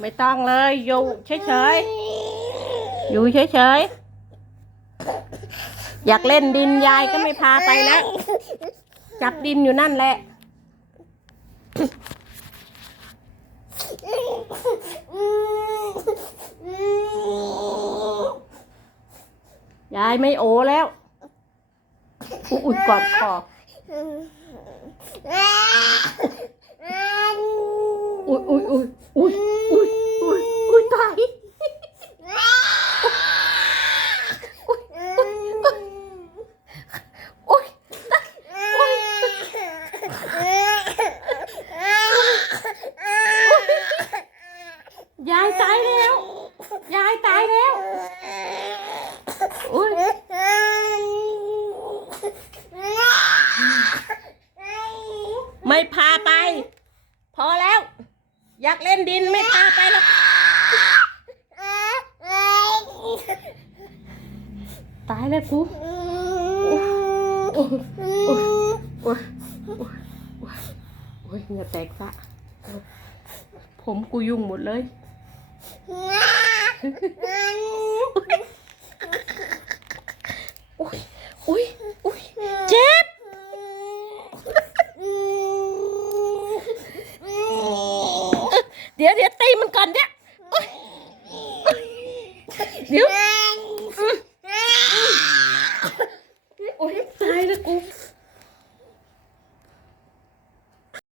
ไม่ต้องเลย อยู่เฉยๆ อยู่เฉยๆ อยากเล่นดินยายก็ไม่พาไปแล้ว จับดินอยู่นั่นแหละ ยายไม่โอแล้ว อุ้ยกอดคอ อุ้ยอุ้ยอุ้ยอุ้ยอุ้ยอุ้ยอุ้ยตายอุ้ยยายตายแล้ว ยายตายแล้ว อุ้ยไม่พาไป พอแล้ว อยากเล่นดินไม่พาไปหรอกตายแล้วกูโอ้ยโอ้ยโอ้ยโอ้ยโอ้ยเหงื่อแตกซะผมกูยุ่งหมดเลยอุ้ยอุ้ยอุ้ย เดี๋ยวเดี๋ยวตีมันก่อนเนี่ยเดี๋ยวโอ้ยตายแล้วกู